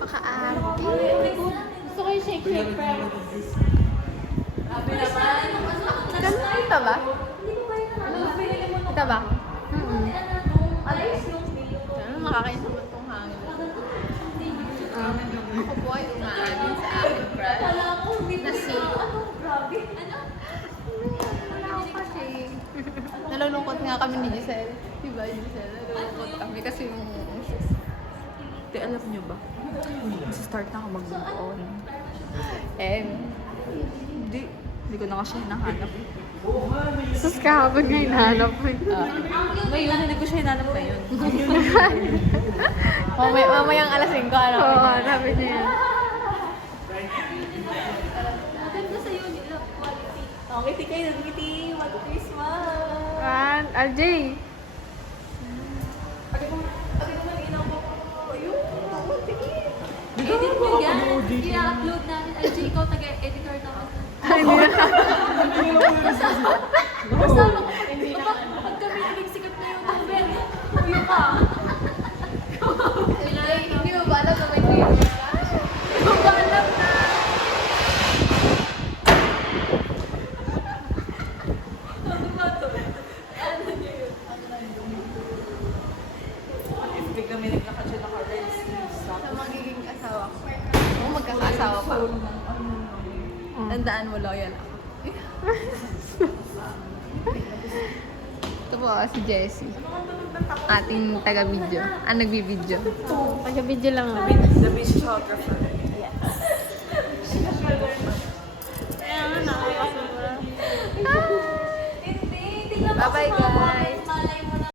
Paka-arte. Gusto ko yung shake-shake friend. Ganito ba? Ito ba? Ano, makakain naman itong hangin. Ako po ay umaamin sa aking crush na si... Wala ako kasi. Nalulungkot nga kami ni Giselle. Diba, Giselle? Nalulungkot kami kasi yung... Di, alam nyo ba? Start na ako mag-move on. Hindi ko na kasi hinahanap. Sus, kahapon nga hinahanap mo. Ngayon, hindi ko siya hinahanap ngayon. Mamayang alas 5, ano? Oo, sabi niya yan. Maganda sa'yo nila quality. Ngiti kayo, ngiti. What Christmas! RJ! Edit nyo yan. I-upload natin. Ay, ikaw taga-editor naman. Kasama ko pag kami naging sikat na YouTuber. Kuya ka. Hindi mo ba alam na may tweet? Hindi mo ba alam na? Ano ba to? Ano niya yun? If di kami nagkakasya naka-red sleeves, Sa magiging asawa ko. Oo, magkakasawa pa. Tandaan mo, loyal ako. Ito po si Jessie. Ating taga-video. Nagbibideo. Taga-video lang ako. The beach photographer. Bye-bye guys!